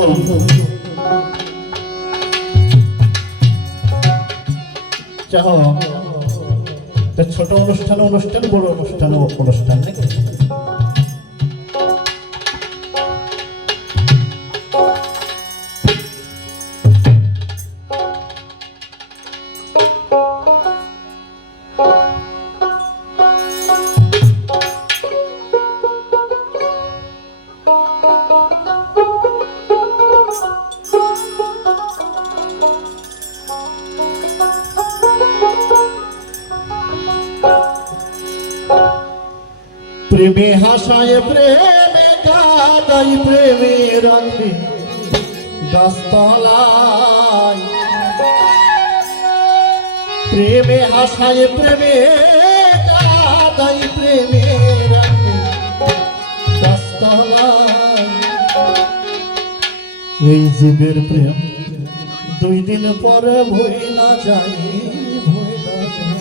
বলব। ছোট অনুষ্ঠান অনুষ্ঠান বড় অনুষ্ঠান অনুষ্ঠান নাকি? প্রেমে হাসায়, প্রেমে কাদাই প্রেমে রাখে গাছতলায়। প্রেমে হাসায়, প্রেমে কাদাই প্রেমে রাখে গাছতলায়। এই যুগের প্রেম দুই দিন পরে ভই না যায় ভই না যায়।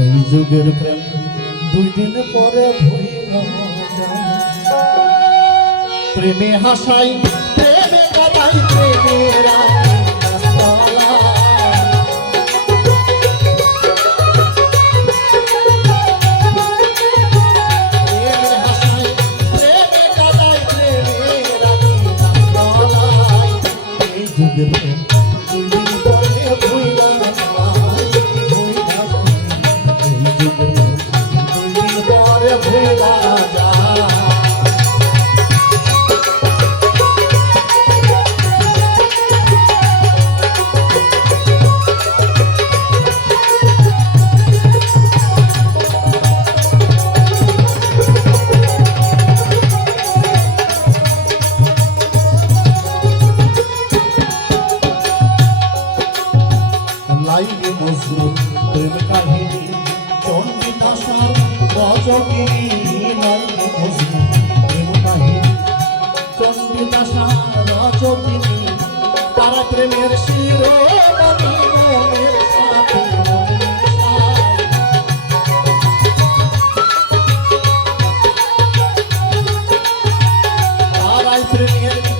এই যুগের প্রেম দুই দিন পরে যায়। প্রেমে হাসাই প্রেমে কাটাই প্রেমে রাখি পরে ভুলিল তারা প্রেমের শিরোমণি তারাই প্রেমের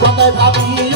কথায় ভাবি